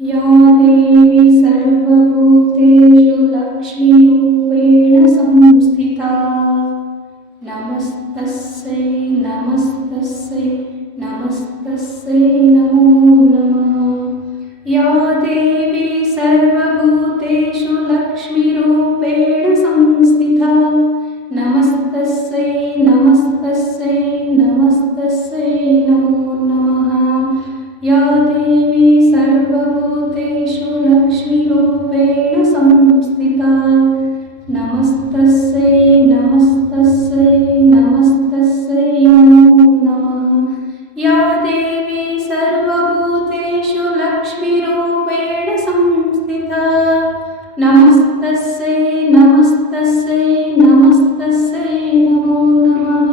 या देवी सर्वभूतेषु लक्ष्मीरूपेण संस्थिता नमस्तस्यै नमस्तस्यै नमस्तस्यै नमो नमः। या देवी सर्वभूतेषु लक्ष्मीरूपेण संस्थिता नमस्तस्यै नमस्तस्यै नमस्तस्यै नमो नमः। या देवी सर्वभूतेषु लक्ष्मीरूपेण संस्थिता नमस्तस्यै नमस्तस्यै नमस्तस्यै नमो नमः। या देवी सर्वभूतेषु लक्ष्मीरूपेण संस्थिता नमस्तस्यै नमस्तस्यै नमस्तस्यै नमो नमः।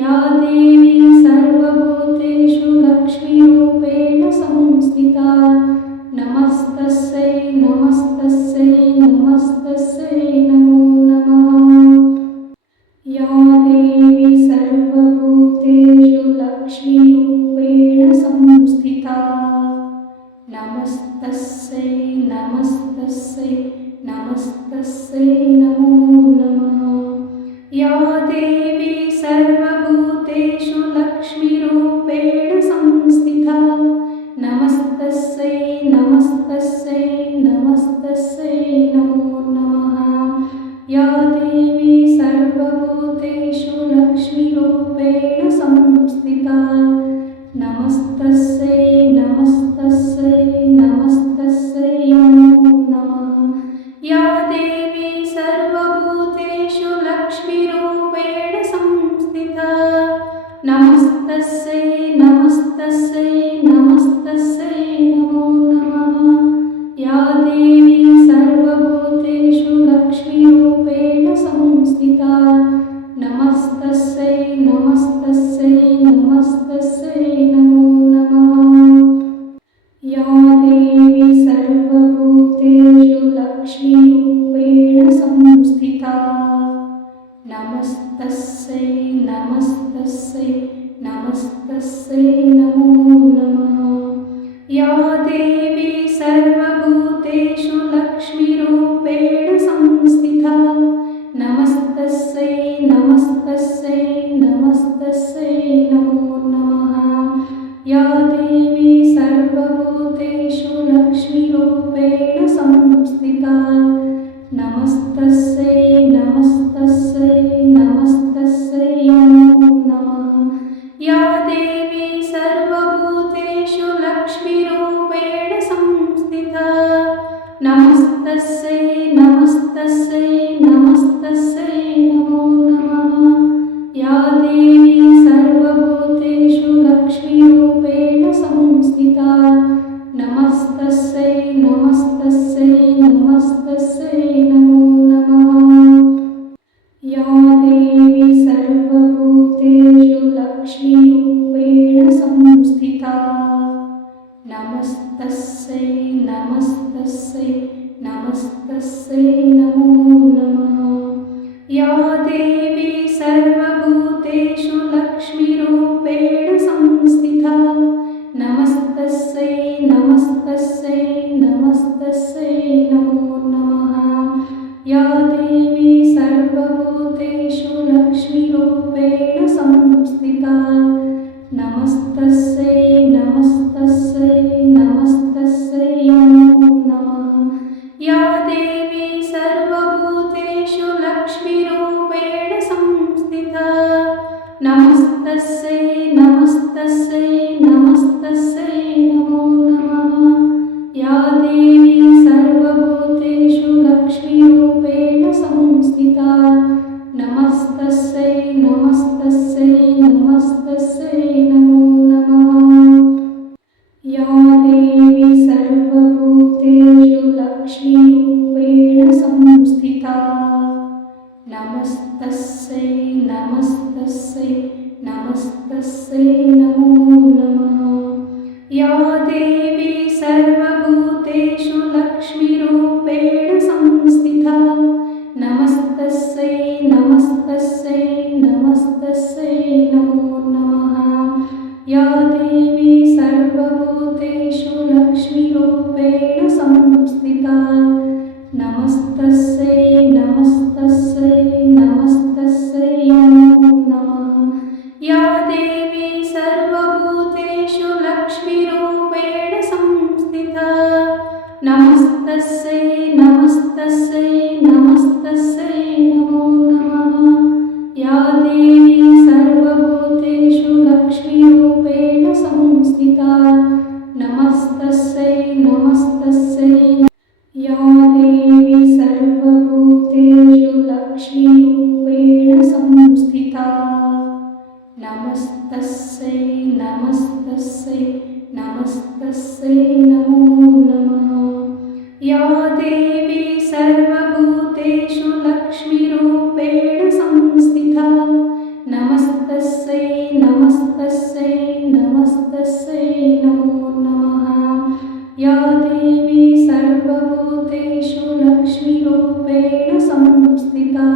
या देवी सर्वभूतेषु लक्ष्मीरूपेण संस्थिता नमस्तस्यै नमस्तस्यै नमस्तस्यै नमो नमः। या देवी सर्वभूतेषु लक्ष्मीरूपेण संस्थिता नमस्तस्यै नमस्तस्यै नमस्तस्यै नमो नमः। या देवी सर्वभूतेषु लक्ष्मीरूपेण संस्थिता नमस्तस्यै नमस्तस्यै नमस्तस्यै नमो नमः। या देवी सर्वभूतेषु लक्ष्मीरूपेण संस्थिता नमस्तस्यै नमस्तस्यै नमस्तस्यै नमो नमः। या देवी सर्वभूतेषु लक्ष्मीरूपेण संस्थिता नमस्तस्यै नमस्तस्यै नमस्तस्यै नमो नमः। या देवी सर्वभूतेषु लक्ष्मीरूपेण संस्थिता नमस्तस्यै नमस्तस्यै नमस्तस्यै नमो नमः। या देवी सर्वभूतेषु लक्ष्मीरूपेण संस्थिता नमस्तस्यै नमस्तस्यै नमस्तस्यै नमो नमः। या देवी सर्वभूतेषु लक्ष्मीरूपेण संस्थिता नमस्तस्यै नमस्तस्यै नमस्तस्यै नमो नमः। या देवी सर्वभूतेषु लक्ष्मीरूपेण संस्थिता नमस्तस्यै नमस्तस्यै नमस्तस्यै नमो नमः। या देवी सर्वभूतेषु लक्ष्मीरूपेण संस्थिता नमस्तस्यै नमस्तस्यै नमस्तस्यै नमो नमः। या देवी सर्वभूतेषु लक्ष्मीरूपेण संस्थिता नमस्तस्यै नमस्तस्यै नमस्तस्यै नमो नमः। या देवी सर्वभूतेषु लक्ष्मीरूपेण संस्थिता नमस्तस्यै नमस्तस्यै नमस्तस्यै नमो नमः। या देवी सर्वभूतेषु लक्ष्मीरूपेण संस्थिता नमस्तस्यै नमस्तस्यै नमस्तस्यै नमो नमः। या देवी सर्वभूतेषु लक्ष्मीरूपेण संस्थिता नमस्तस्यै नमस्तस्यै नमस्तस्यै नमो नमः। या देवी सर्वभूतेषु लक्ष्मीरूपेण संस्थिता नमस्तस्यै नमस्तस्यै नमस्तस्यै नमो नमः। लक्ष्मीरूपेण संस्थिता नमस्तस्यै नमस्तस्यै नमस्तस्यै नमो नमः या देवी सर्वभूतेषु लक्ष्मीरूपेण संस्थिता नमस्तस्यै नमस्तस्यै नमस्तस्यै नमो नमः या देवी सर्वभूतेषु लक्ष्मीरूपेण संस्थिता नमस्तस्यै नमस्तस्यै या देवी सर्वभूतेषु लक्ष्मीरूपेण संस्थिता नमस्तस्यै नमस्तस्यै नमस्तस्यै नमो नमः या देवी सर्वभूतेषु लक्ष्मीरूपेण संस्थिता नमस्तस्यै नमस्तस्यै नमस्तस्यै नमो नमः या देवी सर्वभूतेषु लक्ष्मीरूपेण संस्थिता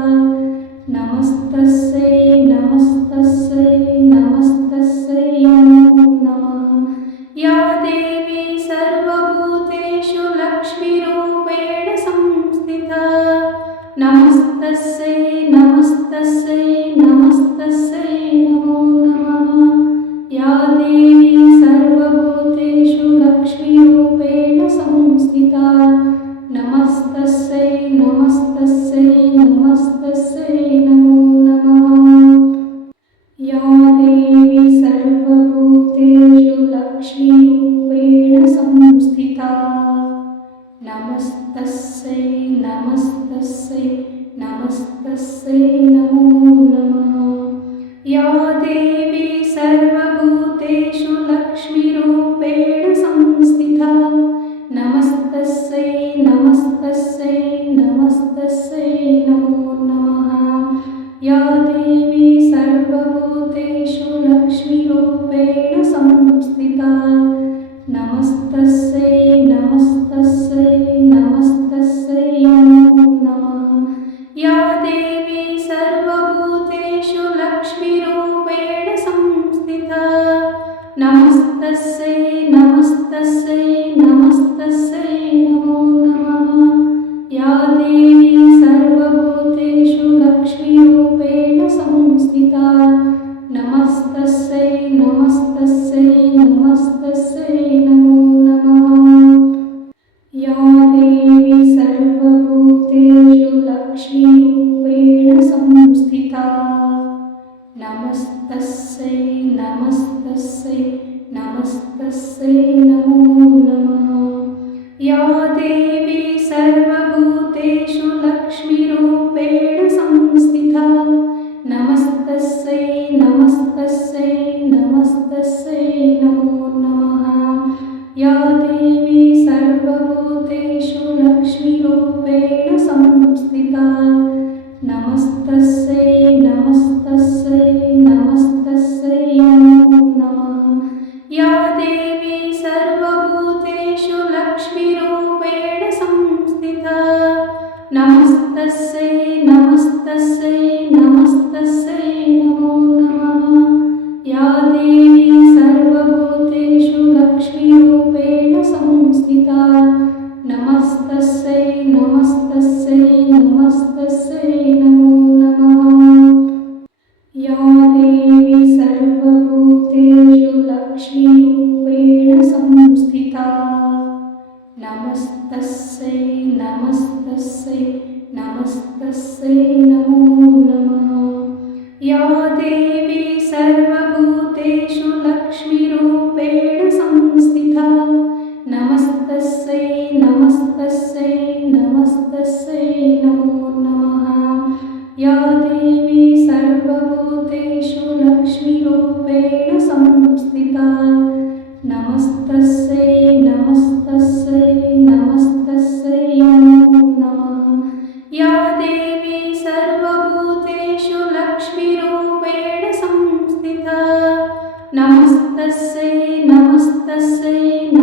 नमस्तस्यै नमस्तस्यै नमस्तस्यै नमो नमः या देवी सर्वभूतेषु लक्ष्मीरूपेण संस्थिता नमस्तस्यै नमस्तस्यै नमस्तस्यै नमो नमः या देवी सर्वभूतेषु लक्ष्मीरूपेण संस्थिता नमस्तस्यै नमस्तस्यै नमस्तस्यै नमो नमः या देवी सर्वभूतेषु लक्ष्मीरूपेण संस्थिता नमस्तस्यै नमस्तस्यै नमस्तस्यै नमो नमः या देवी सर्वभूतेषु लक्ष्मीरूपेण संस्थिता नमस्तस्यै नमस्तस्यै नमस्तस्यै नमो नमः या देवी सर्वभूतेषु लक्ष्मीरूपेण संस्थिता नमस्तस्यै नमस्तस्यै नमस्तस्यै नमो नमः या देवी सर्वभूतेषु लक्ष्मीरूपेण संस्थिता नमस्तस्यै नमस्तस्यै नमस्तस्यै नमो नमः या देवी सर्वभूतेषु लक्ष्मीरूपेण संस्थिता नमस्तस्यै नमस्तस्यै नमस्तस्यै नमो नमः या देवी सर्वभूतेषु लक्ष्मीरूपेण संस्थिता नमस्तस्यै नमस्तस्यै नमस्तस्यै नमो नमः या देवी सर्वभूतेषु लक्ष्मीरूपेण संस्थिता नमस्तस्यै नमस्तस्यै नमस्तस्यै नमो नमः या देवी सर्वभूतेषु लक्ष्मीरूपेण संस्थिता नमस्तस्यै नमस्तस्यै नमस्तस्यै नमो नमः या देवी सर्वभूतेषु लक्ष्मीरूपेण संस्थिता नमस्तस्यै नमस्तस्यै नमस्तस्यै नमो नमः या देवी सर्वभूतेषु लक्ष्मीरूपेण संस्थिता नमस्तस्यै नमस्तस्यै नमस्तस्यै नमो नमः या देवी सर्वभूतेषु लक्ष्मीरूपेण संस्थिता नमस्तस्यै नमस्तस्यै नमस्तस्यै नमो नमः या देवी सर्वभूतेषु लक्ष्मीरूपेण संस्थिता नमस्तस्यै नमस्तस्यै नमस्तस्यै नमो नमः या देवी सर्वभूतेषु लक्ष्मीरूपेण संस्थिता नमस्तस्यै नमस्तस्यै नमस्तस्यै नमो नमः या देवी सर्वभूतेषु लक्ष्मीरूपेण संस्थिता नमस्तस्यै नमस्तस्यै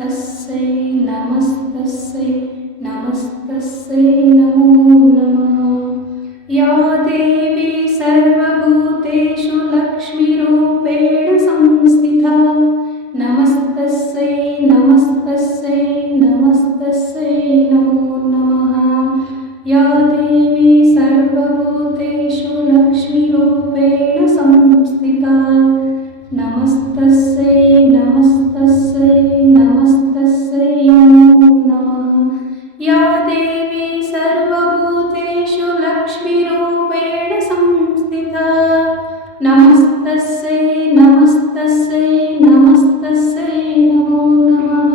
नमस्तस्यै नमस्तस्यै नमस्तस्यै नमो नमः। या देवी सर्वभूतेषु लक्ष्मीरूपेण संस्थिता नमस्तस्यै नमस्तस्यै नमस्तस्यै नमो नमः। या देवी सर्वभूतेषु लक्ष्मीरूपेण संस्थिता नमस्तस्यै नमस्तस्यै नमस्तस्यै नमो नमः। या देवी सर्वभूतेषु लक्ष्मीरूपेण संस्थिता नमस्तस्यै नमस्तस्यै नमस्तस्यै नमो नमः।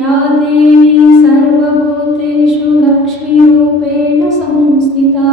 या देवी सर्वभूतेषु लक्ष्मीरूपेण संस्थिता